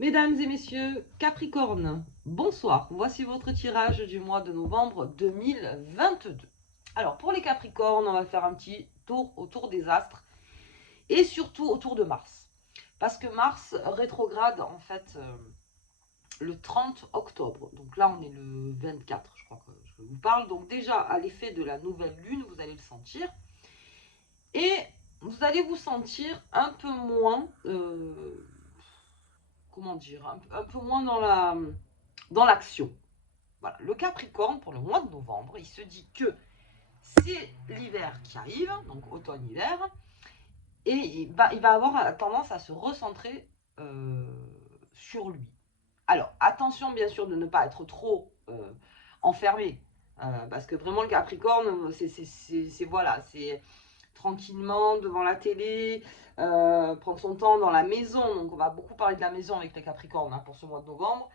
Mesdames et messieurs, Capricorne, bonsoir. Voici votre tirage du mois de novembre 2022. Alors, pour les Capricornes, on va faire un petit tour autour des astres et surtout autour de Mars. Parce que Mars rétrograde en fait le 30 octobre. Donc là, on est le 24, je crois que je vous parle. Donc déjà, à l'effet de la nouvelle lune, vous allez le sentir. Et vous allez vous sentir un peu moins, comment dire, un peu moins dans l'action. Voilà. Le Capricorne, pour le mois de novembre, il se dit que c'est l'hiver qui arrive, donc automne-hiver, et il va avoir tendance à se recentrer sur lui. Alors, attention bien sûr de ne pas être trop enfermé, parce que vraiment le Capricorne, c'est voilà, c'est tranquillement devant la télé, prendre son temps dans la maison. Donc on va beaucoup parler de la maison avec les Capricornes pour ce mois de novembre.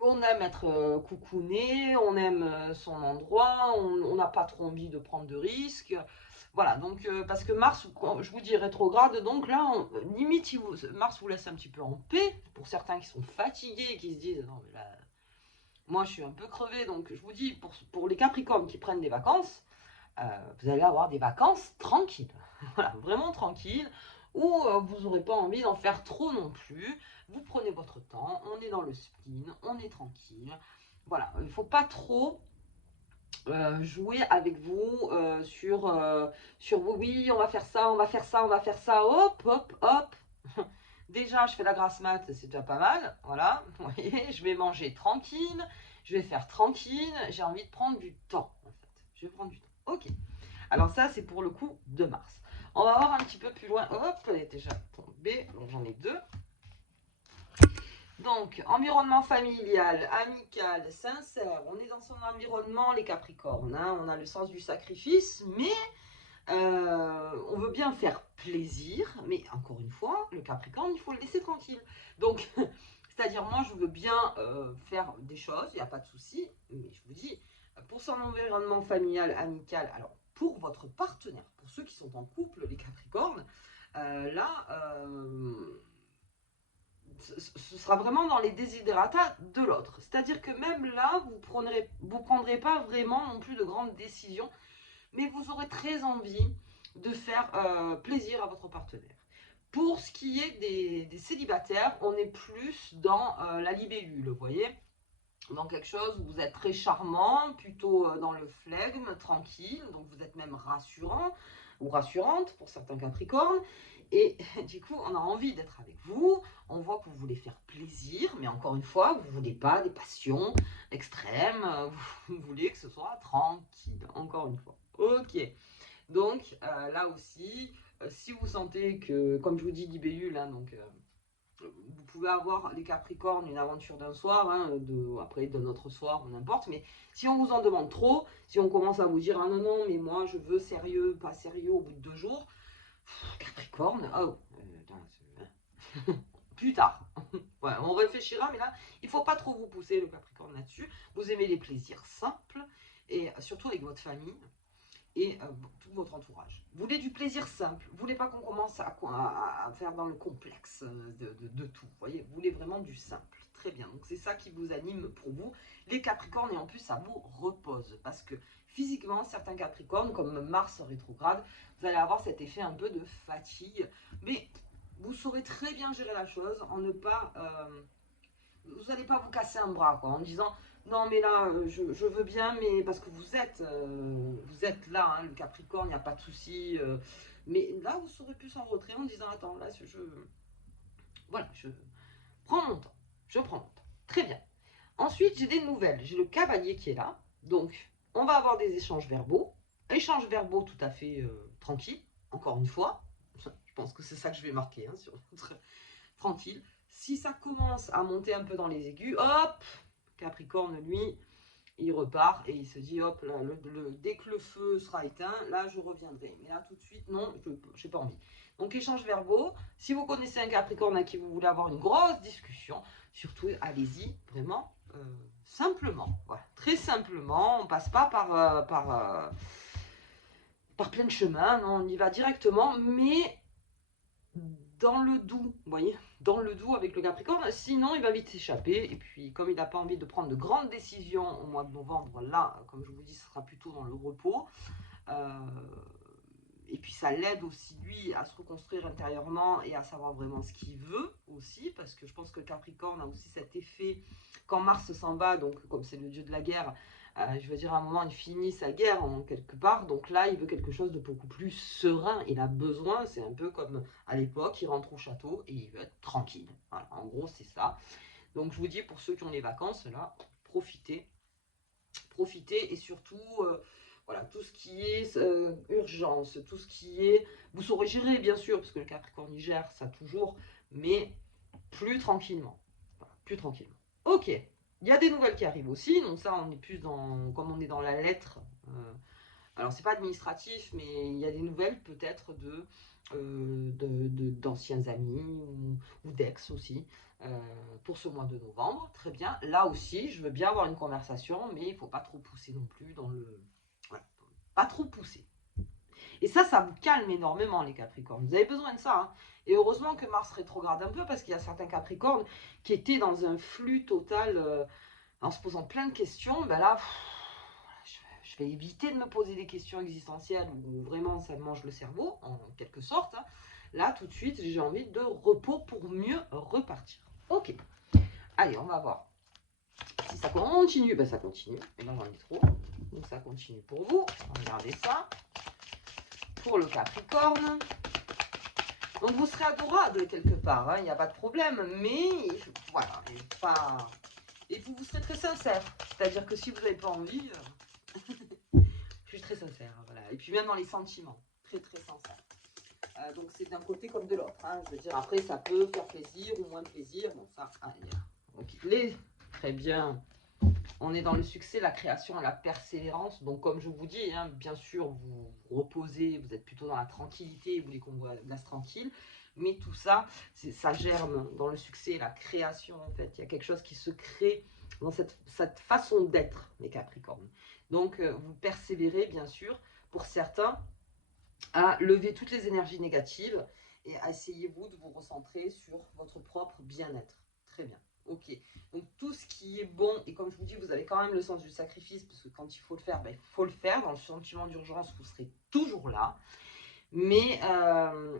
On aime être coucouné, on aime son endroit, on n'a pas trop envie de prendre de risques. Voilà, donc parce que Mars, je vous dis rétrograde, donc là, limite, Mars vous laisse un petit peu en paix, pour certains qui sont fatigués, qui se disent, non mais là, moi je suis un peu crevé, donc je vous dis, pour les Capricornes qui prennent des vacances, vous allez avoir des vacances tranquilles, voilà, vraiment tranquilles, où vous n'aurez pas envie d'en faire trop non plus. Vous prenez votre temps, on est dans le spleen, on est tranquille. Voilà, il ne faut pas trop jouer avec vous sur oui, on va faire ça, on va faire ça, on va faire ça, hop, hop, hop. Déjà, je fais la grasse mat, c'est déjà pas mal. Voilà, vous voyez, je vais manger tranquille, je vais faire tranquille. J'ai envie de prendre du temps, en fait. Je vais prendre du temps. Ok. Alors ça, c'est pour le coup de Mars. On va voir un petit peu plus loin. Hop, elle est déjà tombée. Donc j'en ai deux. Donc, environnement familial, amical, sincère. On est dans son environnement, les Capricornes. Hein. On a le sens du sacrifice, mais on veut bien faire plaisir. Mais encore une fois, le Capricorne, il faut le laisser tranquille. Donc, c'est-à-dire, moi, je veux bien faire des choses, il n'y a pas de souci. Mais je vous dis, pour son environnement familial, amical, alors pour votre partenaire, pour ceux qui sont en couple, les Capricornes, là, ce sera vraiment dans les desiderata de l'autre. C'est-à-dire que même là, vous prendrez pas vraiment non plus de grandes décisions, mais vous aurez très envie de faire plaisir à votre partenaire. Pour ce qui est des célibataires, on est plus dans la libellule, vous voyez, dans quelque chose où vous êtes très charmant, plutôt dans le flegme, tranquille, donc vous êtes même rassurant ou rassurante pour certains Capricornes. Et du coup, on a envie d'être avec vous, on voit que vous voulez faire plaisir, mais encore une fois, vous ne voulez pas des passions extrêmes, vous voulez que ce soit tranquille, encore une fois. Ok, donc là aussi, si vous sentez que, comme je vous dis, libellule, hein, donc vous pouvez avoir les Capricornes, une aventure d'un soir, hein, après d'un autre soir, n'importe, mais si on vous en demande trop, si on commence à vous dire ah non, non, mais moi je veux sérieux, pas sérieux au bout de 2 jours, Capricorne, oh, plus tard. Ouais, on réfléchira, mais là, il ne faut pas trop vous pousser le Capricorne là-dessus. Vous aimez les plaisirs simples, et surtout avec votre famille et tout votre entourage. Vous voulez du plaisir simple, vous voulez pas qu'on commence à faire dans le complexe de tout, vous voyez, vous voulez vraiment du simple. Très bien, donc c'est ça qui vous anime pour vous, les Capricornes, et en plus ça vous repose, parce que physiquement, certains Capricornes, comme Mars rétrograde, vous allez avoir cet effet un peu de fatigue, mais vous saurez très bien gérer la chose en ne pas... vous n'allez pas vous casser un bras, quoi, en disant non mais là je veux bien, mais parce que vous êtes là, hein, le Capricorne, il n'y a pas de souci, mais là vous serez plus en retrait en disant attends là voilà, je prends mon temps, je prends mon temps, très bien. Ensuite j'ai des nouvelles, j'ai le Cavalier qui est là, donc on va avoir des échanges verbaux tout à fait tranquilles, encore une fois, je pense que c'est ça que je vais marquer, hein, sur votre tranquille. Si ça commence à monter un peu dans les aigus, hop, Capricorne, lui, il repart et il se dit, hop, là, dès que le feu sera éteint, là, je reviendrai. Mais là, tout de suite, non, je n'ai pas envie. Donc, échange verbaux. Si vous connaissez un Capricorne à qui vous voulez avoir une grosse discussion, surtout, allez-y, vraiment, simplement. Voilà, très simplement. On ne passe pas par plein de chemins, non, on y va directement, mais dans le doux, vous voyez, dans le doux avec le Capricorne, sinon il va vite s'échapper, et puis comme il n'a pas envie de prendre de grandes décisions au mois de novembre, là, comme je vous dis, ce sera plutôt dans le repos, et puis ça l'aide aussi lui à se reconstruire intérieurement et à savoir vraiment ce qu'il veut aussi, parce que je pense que le Capricorne a aussi cet effet, quand Mars s'en va, donc comme c'est le dieu de la guerre, je veux dire à un moment il finit sa guerre en quelque part, donc là il veut quelque chose de beaucoup plus serein, il a besoin, c'est un peu comme à l'époque, il rentre au château et il veut être tranquille, voilà, en gros c'est ça. Donc je vous dis, pour ceux qui ont les vacances là, profitez, et surtout voilà, tout ce qui est urgence, tout ce qui est, vous saurez gérer bien sûr, parce que le Capricorne y gère ça toujours, mais plus tranquillement, voilà, plus tranquillement. Ok, il y a des nouvelles qui arrivent aussi, donc ça on est plus dans, comme on est dans la lettre, alors c'est pas administratif, mais il y a des nouvelles peut-être d'anciens amis ou d'ex aussi, pour ce mois de novembre. Très bien, là aussi je veux bien avoir une conversation, mais il ne faut pas trop pousser non plus dans le... Voilà, pas trop pousser. Et ça vous calme énormément les Capricornes, vous avez besoin de ça, hein. Et heureusement que Mars rétrograde un peu, parce qu'il y a certains Capricornes qui étaient dans un flux total, en se posant plein de questions, ben là, je vais éviter de me poser des questions existentielles où vraiment ça me mange le cerveau, en quelque sorte, hein. Là, tout de suite, j'ai envie de repos pour mieux repartir. Ok, allez, on va voir. Si ça continue, ben ça continue. Et là, j'en ai trop. Donc ça continue pour vous. Regardez ça. Pour le Capricorne. Donc vous serez adorable quelque part, il n'y a pas de problème. Mais voilà, et vous serez très sincère. C'est-à-dire que si vous n'avez pas envie... je suis très sincère, voilà. Et puis même dans les sentiments, très très sincère. Donc c'est d'un côté comme de l'autre, hein. Je veux dire, après ça peut faire plaisir ou moins plaisir. Bon ça, allez, donc très bien. On est dans le succès, la création, la persévérance. Donc comme je vous dis, hein, bien sûr, vous reposez, vous êtes plutôt dans la tranquillité, vous voulez qu'on vous laisse tranquille. Mais tout ça, ça germe dans le succès, la création en fait. Il y a quelque chose qui se crée dans cette façon d'être, les Capricornes. Donc vous persévérez bien sûr, pour certains, à lever toutes les énergies négatives et essayez-vous de vous recentrer sur votre propre bien-être. Très bien. Ok, donc tout ce qui est bon, et comme je vous dis, vous avez quand même le sens du sacrifice, parce que quand il faut le faire, ben, il faut le faire. Dans le sentiment d'urgence, vous serez toujours là, mais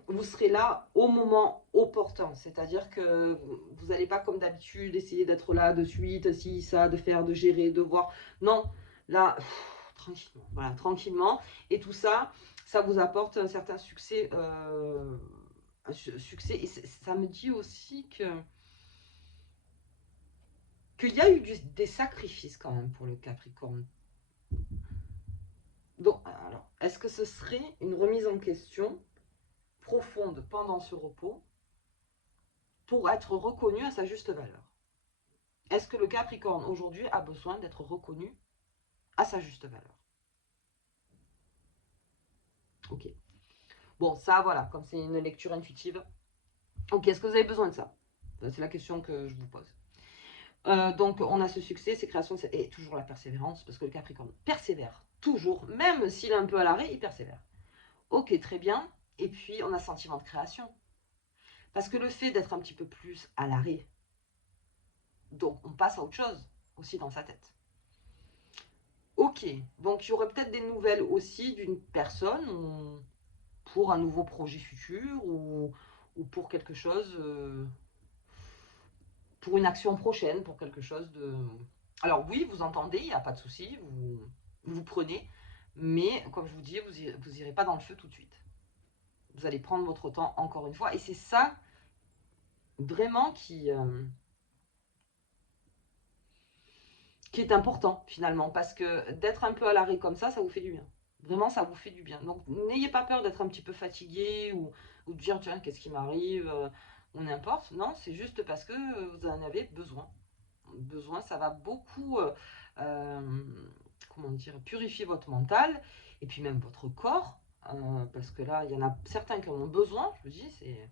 vous serez là au moment opportun. C'est-à-dire que vous n'allez pas, comme d'habitude, essayer d'être là de suite, si, ça, de faire, de gérer, de voir. Non, là, tranquillement, voilà, tranquillement. Et tout ça, ça vous apporte un certain succès. Et ça me dit aussi qu'il y a eu des sacrifices quand même pour le Capricorne. Donc, alors, est-ce que ce serait une remise en question profonde pendant ce repos pour être reconnu à sa juste valeur? Est-ce que le Capricorne aujourd'hui a besoin d'être reconnu à sa juste valeur? Ok. Bon, ça, voilà, comme c'est une lecture intuitive. Ok, est-ce que vous avez besoin de ça? C'est la question que je vous pose. Donc, on a ce succès, ces créations, et toujours la persévérance, parce que le Capricorne persévère toujours, même s'il est un peu à l'arrêt, il persévère. Ok, très bien. Et puis, on a sentiment de création. Parce que le fait d'être un petit peu plus à l'arrêt, donc on passe à autre chose aussi dans sa tête. Ok, donc il y aurait peut-être des nouvelles aussi d'une personne pour un nouveau projet futur ou pour quelque chose, pour une action prochaine, pour quelque chose de... Alors oui, vous entendez, il n'y a pas de souci, vous prenez, mais comme je vous dis, vous irez pas dans le feu tout de suite. Vous allez prendre votre temps encore une fois, et c'est ça vraiment qui est important finalement, parce que d'être un peu à l'arrêt comme ça vous fait du bien. Vraiment, ça vous fait du bien. Donc, n'ayez pas peur d'être un petit peu fatigué ou de dire, tiens, qu'est-ce qui m'arrive ou n'importe. Non, c'est juste parce que vous en avez besoin. Besoin, ça va beaucoup, comment dire, purifier votre mental et puis même votre corps. Parce que là, il y en a certains qui en ont besoin, je vous dis, c'est...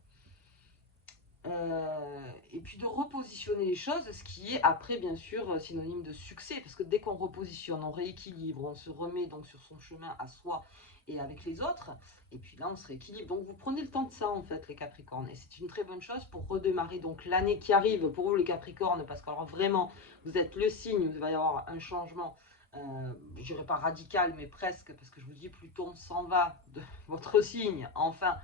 Et puis de repositionner les choses, ce qui est après bien sûr synonyme de succès, parce que dès qu'on repositionne, on rééquilibre, on se remet donc sur son chemin à soi et avec les autres, et puis là on se rééquilibre. Donc vous prenez le temps de ça en fait les Capricornes, et c'est une très bonne chose pour redémarrer donc l'année qui arrive pour vous les Capricornes, parce que alors vraiment vous êtes le signe où il va y avoir un changement, je dirais pas radical mais presque, parce que je vous dis Pluton s'en va de votre signe, enfin,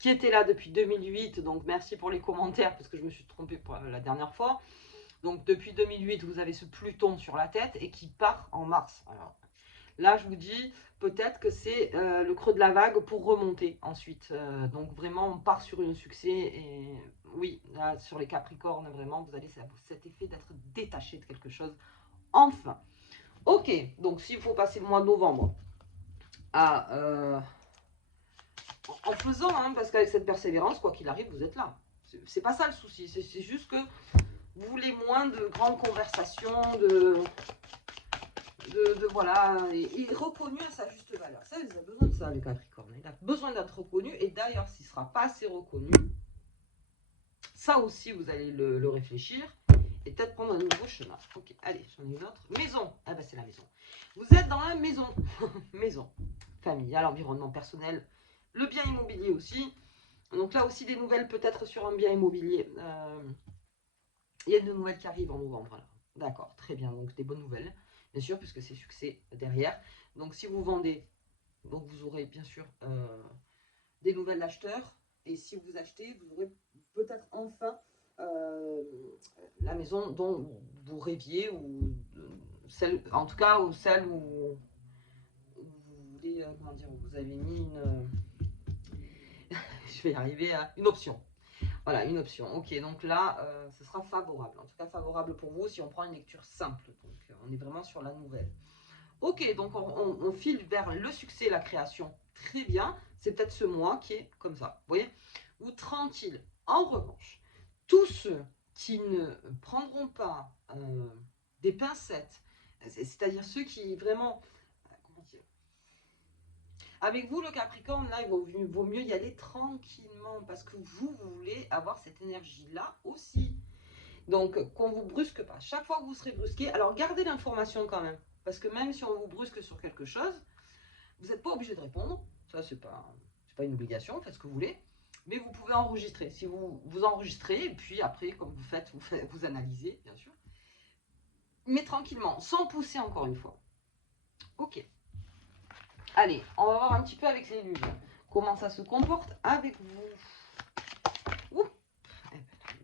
qui était là depuis 2008, donc merci pour les commentaires, parce que je me suis trompée pour la dernière fois. Donc depuis 2008, vous avez ce Pluton sur la tête, et qui part en mars. Alors, là, je vous dis, peut-être que c'est le creux de la vague pour remonter ensuite. Donc vraiment, on part sur un succès, et oui, là, sur les Capricornes, vraiment, vous avez cet effet d'être détaché de quelque chose, enfin. Ok, donc s'il faut passer le mois de novembre à... en faisant, hein, parce qu'avec cette persévérance, quoi qu'il arrive, vous êtes là. C'est pas ça le souci, c'est juste que vous voulez moins de grandes conversations, voilà, et reconnu à sa juste valeur. Ça, il a besoin de ça, le Capricorne. Il a besoin d'être reconnu, et d'ailleurs, s'il ne sera pas assez reconnu, ça aussi, vous allez le réfléchir, et peut-être prendre un nouveau chemin. Ok, allez, j'en ai une autre. Maison. Ah ben, c'est la maison. Vous êtes dans la maison. Maison. Familiale, environnement personnel, le bien immobilier aussi. Donc là aussi, des nouvelles peut-être sur un bien immobilier. Il y a de nouvelles qui arrivent en novembre. D'accord, très bien. Donc des bonnes nouvelles, bien sûr, puisque c'est succès derrière. Donc si vous vendez, donc vous aurez bien sûr des nouvelles acheteurs. Et si vous achetez, vous aurez peut-être enfin la maison dont vous rêviez, ou celle, en tout cas, ou celle où vous voulez, comment dire, vous avez mis une... je vais y arriver à une option. Voilà, une option. Ok, donc là, ce sera favorable. En tout cas, favorable pour vous si on prend une lecture simple. Donc, on est vraiment sur la nouvelle. Ok, donc on file vers le succès, la création. Très bien. C'est peut-être ce mois qui est comme ça. Vous voyez? Ou tranquille. En revanche, tous ceux qui ne prendront pas des pincettes, c'est-à-dire ceux qui vraiment... Comment dire, avec vous, le Capricorne, là, il vaut mieux y aller tranquillement, parce que vous voulez avoir cette énergie-là aussi. Donc, qu'on ne vous brusque pas. Chaque fois que vous serez brusqué, alors gardez l'information quand même. Parce que même si on vous brusque sur quelque chose, vous n'êtes pas obligé de répondre. Ça, c'est pas une obligation, faites ce que vous voulez. Mais vous pouvez enregistrer. Si vous enregistrez, et puis après, comme vous analysez, bien sûr. Mais tranquillement, sans pousser encore une fois. Ok. Allez, on va voir un petit peu avec les lunes. Comment ça se comporte avec vous. Oups.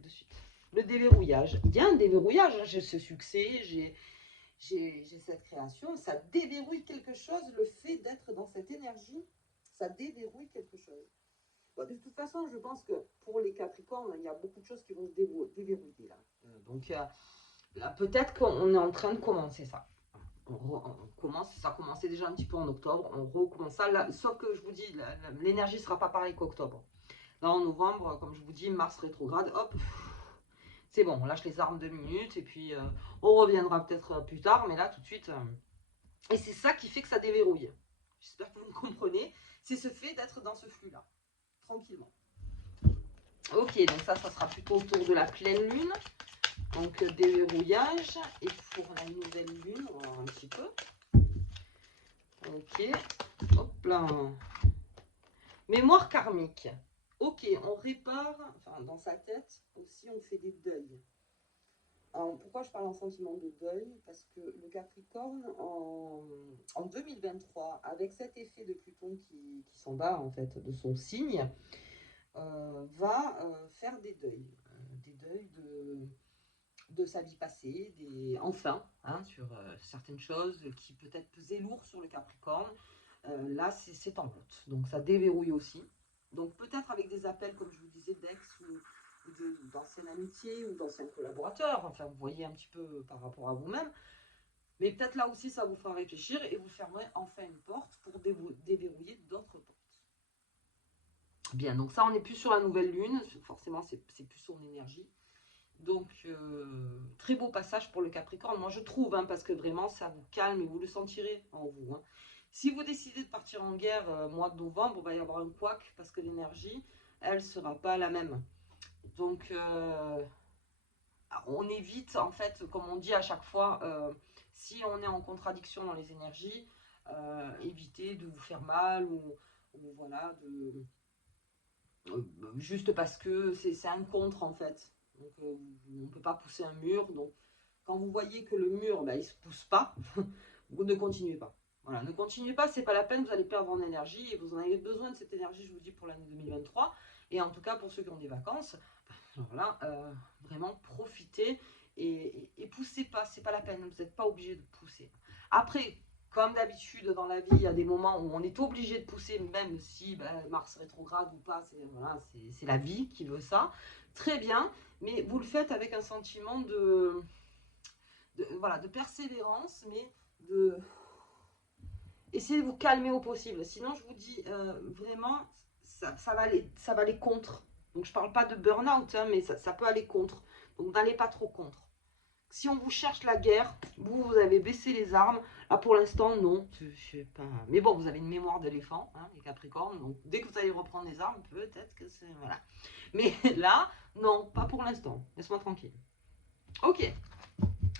De suite. Le déverrouillage. Il y a un déverrouillage. J'ai ce succès, j'ai cette création. Ça déverrouille quelque chose. Le fait d'être dans cette énergie, ça déverrouille quelque chose. Bon, de toute façon, je pense que pour les Capricornes, il y a beaucoup de choses qui vont se déverrouiller là. Donc là, peut-être qu'on est en train de commencer ça. On commence, ça a commencé déjà un petit peu en octobre, on recommence ça, là, sauf que je vous dis, l'énergie ne sera pas pareille qu'octobre. Là en novembre, comme je vous dis, Mars rétrograde, hop, c'est bon, on lâche les armes 2 minutes, et puis on reviendra peut-être plus tard, mais là tout de suite, et c'est ça qui fait que ça déverrouille. J'espère que vous me comprenez, c'est ce fait d'être dans ce flux-là, tranquillement. Ok, donc ça sera plutôt autour de la pleine lune. Donc déverrouillage, et pour la nouvelle lune, on va voir un petit peu. Ok, hop là. Mémoire karmique. Ok, on répare, enfin dans sa tête aussi on fait des deuils. Alors, pourquoi je parle en sentiment de deuil? Parce que le Capricorne, en 2023, avec cet effet de Pluton qui s'en va en fait de son signe, va faire des deuils. Des deuils de sa vie passée, enfin, hein, sur certaines choses qui peut-être pesaient lourd sur le Capricorne. Là, c'est en route. Donc, ça déverrouille aussi. Donc, peut-être avec des appels, comme je vous disais, d'ex ou d'anciennes amitiés ou d'anciens collaborateurs. Enfin, vous voyez un petit peu par rapport à vous-même. Mais peut-être là aussi, ça vous fera réfléchir et vous fermerez enfin une porte pour déverrouiller d'autres portes. Bien, donc ça, on n'est plus sur la nouvelle lune. Forcément, c'est plus son énergie. Donc, très beau passage pour le Capricorne, moi je trouve, hein, parce que vraiment ça vous calme et vous le sentirez en vous. Hein. Si vous décidez de partir en guerre mois de novembre, il va y avoir un couac parce que l'énergie, elle ne sera pas la même. Donc, on évite, en fait, comme on dit à chaque fois, si on est en contradiction dans les énergies, évitez de vous faire mal ou voilà, juste parce que c'est un contre en fait. Donc, on ne peut pas pousser un mur. Donc, quand vous voyez que le mur, il ne se pousse pas, vous ne continuez pas. Voilà, ne continuez pas, c'est pas la peine, vous allez perdre en énergie et vous en avez besoin de cette énergie, je vous dis, pour l'année 2023. Et en tout cas, pour ceux qui ont des vacances, voilà, vraiment profitez et poussez pas, c'est pas la peine, vous n'êtes pas obligé de pousser. Après, comme d'habitude dans la vie, il y a des moments où on est obligé de pousser, même si Mars rétrograde ou pas, voilà, la vie qui veut ça. Très bien, mais vous le faites avec un sentiment voilà, de persévérance, mais de essayez de vous calmer au possible. Sinon, je vous dis vraiment, ça va aller contre. Donc, je ne parle pas de burn-out, hein, mais ça peut aller contre. Donc, n'allez pas trop contre. Si on vous cherche la guerre, vous avez baissé les armes. Là, pour l'instant, non. Je sais pas. Mais bon, vous avez une mémoire d'éléphant, hein, les Capricornes. Donc, dès que vous allez reprendre les armes, peut-être que c'est... Voilà. Mais là, non, pas pour l'instant. Laisse-moi tranquille. Ok.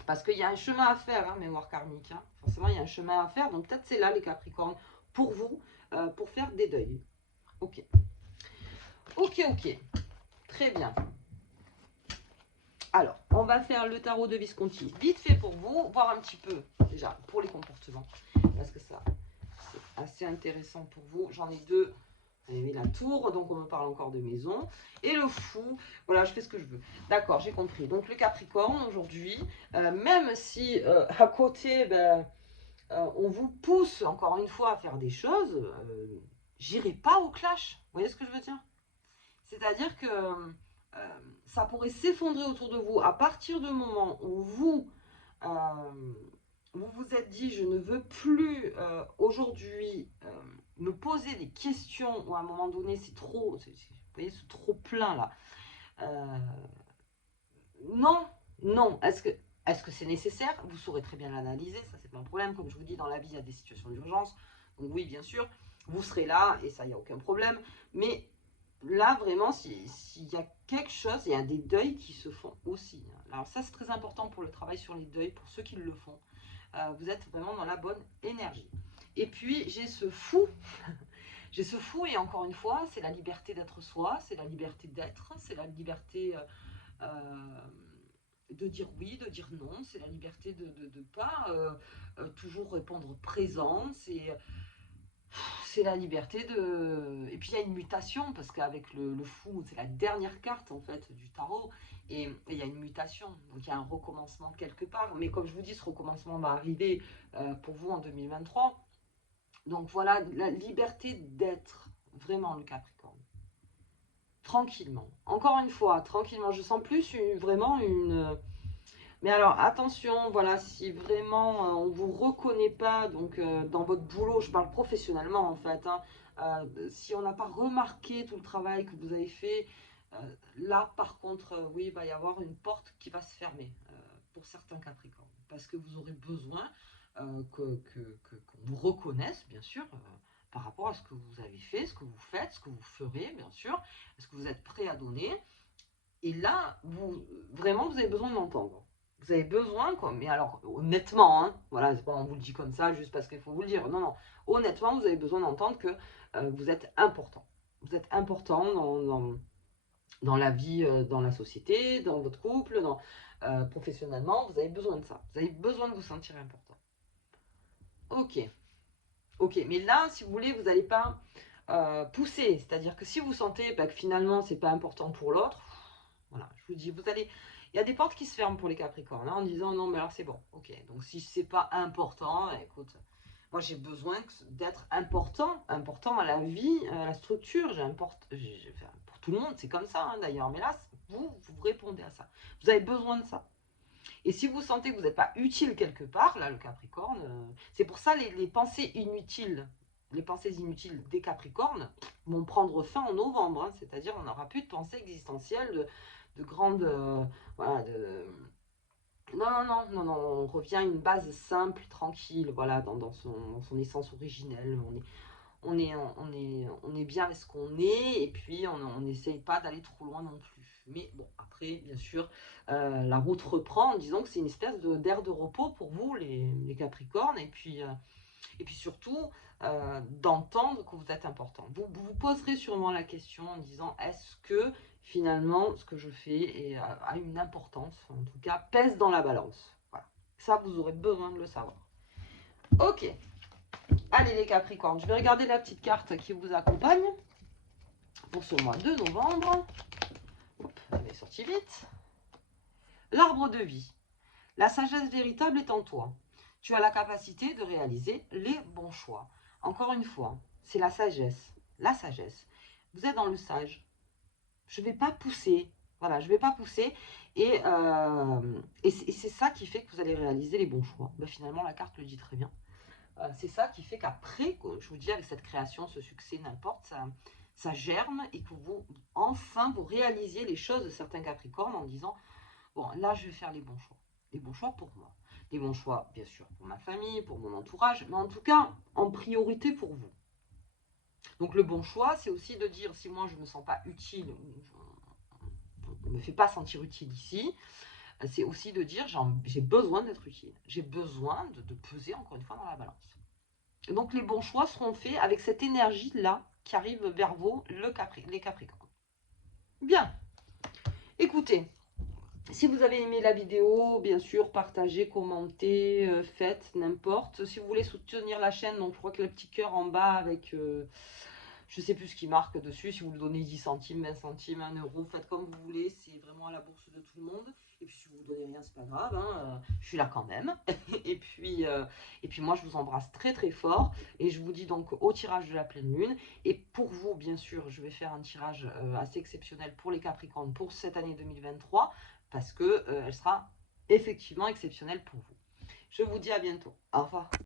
Parce qu'il y a un chemin à faire, hein, mémoire karmique. Hein. Forcément, il y a un chemin à faire. Donc, peut-être c'est là, les Capricornes, pour vous, pour faire des deuils. Ok. Ok, ok. Très bien. Alors, on va faire le tarot de Visconti vite fait pour vous, voir un petit peu, déjà, pour les comportements. Parce que ça, c'est assez intéressant pour vous. J'en ai deux. Vous avez la tour, donc on me parle encore de maison. Et le fou, voilà, je fais ce que je veux. D'accord, j'ai compris. Donc le Capricorne, aujourd'hui, même si à côté, on vous pousse, encore une fois, à faire des choses, j'irai pas au clash. Vous voyez ce que je veux dire? C'est-à-dire que ça pourrait s'effondrer autour de vous à partir du moment où euh, vous vous êtes dit je ne veux plus aujourd'hui me poser des questions ou à un moment donné c'est trop, vous voyez ce trop plein là. Euh, non, non. Est-ce que c'est nécessaire? Vous saurez très bien l'analyser, ça c'est pas un problème. Comme je vous dis, dans la vie il y a des situations d'urgence. Donc oui, bien sûr, vous serez là et ça il n'y a aucun problème. Mais là vraiment, s'il y a quelque chose, il y a des deuils qui se font aussi. Alors ça c'est très important pour le travail sur les deuils, pour ceux qui le font. Vous êtes vraiment dans la bonne énergie. Et puis j'ai ce fou. J'ai ce fou et encore une fois, c'est la liberté d'être soi, c'est la liberté d'être, c'est la liberté de dire oui, de dire non, c'est la liberté de ne pas toujours répondre présent, c'est la liberté de... Et puis il y a une mutation, parce qu'avec le fou, c'est la dernière carte en fait du tarot, et il y a une mutation, donc il y a un recommencement quelque part, mais comme je vous dis, ce recommencement va arriver pour vous en 2023. Donc voilà, la liberté d'être vraiment le Capricorne. Tranquillement. Encore une fois, tranquillement. Je sens plus vraiment une... Mais alors attention, voilà, si vraiment on ne vous reconnaît pas donc dans votre boulot, je parle professionnellement en fait, hein, si on n'a pas remarqué tout le travail que vous avez fait, là par contre, oui, il va y avoir une porte qui va se fermer pour certains Capricornes. Parce que vous aurez besoin qu'on vous reconnaisse, bien sûr, par rapport à ce que vous avez fait, ce que vous faites, ce que vous ferez, bien sûr, ce que vous êtes prêt à donner. Et là, vraiment, vous avez besoin d'entendre. Vous avez besoin, quoi. Mais alors, honnêtement, hein, voilà, c'est pas on vous le dit comme ça juste parce qu'il faut vous le dire. Non, non. Honnêtement, vous avez besoin d'entendre que vous êtes important. Vous êtes important dans la vie, dans la société, dans votre couple, professionnellement. Vous avez besoin de ça. Vous avez besoin de vous sentir important. Ok. Ok. Mais là, si vous voulez, vous n'allez pas pousser. C'est-à-dire que si vous sentez que finalement, c'est pas important pour l'autre, voilà, je vous dis, il y a des portes qui se ferment pour les Capricornes, hein, en disant non, mais alors c'est bon, ok. Donc si c'est pas important, écoute, moi j'ai besoin d'être important à la vie, à la structure. Enfin, pour tout le monde, c'est comme ça hein, d'ailleurs. Mais là, vous répondez à ça. Vous avez besoin de ça. Et si vous sentez que vous n'êtes pas utile quelque part, là, le Capricorne, c'est pour ça les pensées inutiles. Les pensées inutiles des Capricornes vont prendre fin en novembre, hein, c'est-à-dire on n'aura plus de pensées existentielles, de grandes... voilà, non, non, non, non, non, on revient à une base simple, tranquille, voilà, dans son essence originelle. On est bien avec ce qu'on est, et puis on n'essaye pas d'aller trop loin non plus. Mais bon, après, bien sûr, la route reprend. Disons que c'est une espèce d'air de repos pour vous, les Capricornes. Et puis surtout, d'entendre que vous êtes important. Vous vous poserez sûrement la question en disant, est-ce que finalement, ce que je fais a une importance, en tout cas, pèse dans la balance. Voilà. Ça, vous aurez besoin de le savoir. Ok. Allez les Capricornes, je vais regarder la petite carte qui vous accompagne pour ce mois de novembre. Hop, elle est sortie vite. L'arbre de vie. La sagesse véritable est en toi. Tu as la capacité de réaliser les bons choix. Encore une fois, c'est la sagesse. La sagesse. Vous êtes dans le sage. Je ne vais pas pousser. Voilà, je ne vais pas pousser. Et c'est ça qui fait que vous allez réaliser les bons choix. Ben, finalement, la carte le dit très bien. C'est ça qui fait qu'après, je vous dis, avec cette création, ce succès, n'importe, ça germe et que vous réalisiez les choses de certains Capricornes en disant, bon, là, je vais faire les bons choix. Les bons choix pour moi. Les bons choix, bien sûr, pour ma famille, pour mon entourage, mais en tout cas, en priorité pour vous. Donc, le bon choix, c'est aussi de dire, si moi, je ne me sens pas utile, je ne me fais pas sentir utile ici, c'est aussi de dire, j'ai besoin d'être utile. J'ai besoin de peser, encore une fois, dans la balance. Donc les bons choix seront faits avec cette énergie-là qui arrive vers vous, les Capricornes. Bien. Écoutez, si vous avez aimé la vidéo, bien sûr, partagez, commentez, faites, n'importe. Si vous voulez soutenir la chaîne, donc je crois que le petit cœur en bas avec, je ne sais plus ce qui marque dessus, si vous lui donnez 10 centimes, 20 centimes, 1 euro, faites comme vous voulez, c'est vraiment à la bourse de tout le monde. Et puis si vous ne donnez rien, c'est pas grave, hein, je suis là quand même. et puis moi, je vous embrasse très très fort. Et je vous dis donc au tirage de la pleine lune. Et pour vous, bien sûr, je vais faire un tirage assez exceptionnel pour les Capricornes pour cette année 2023, parce qu'elle sera effectivement exceptionnelle pour vous. Je vous dis à bientôt. Au revoir.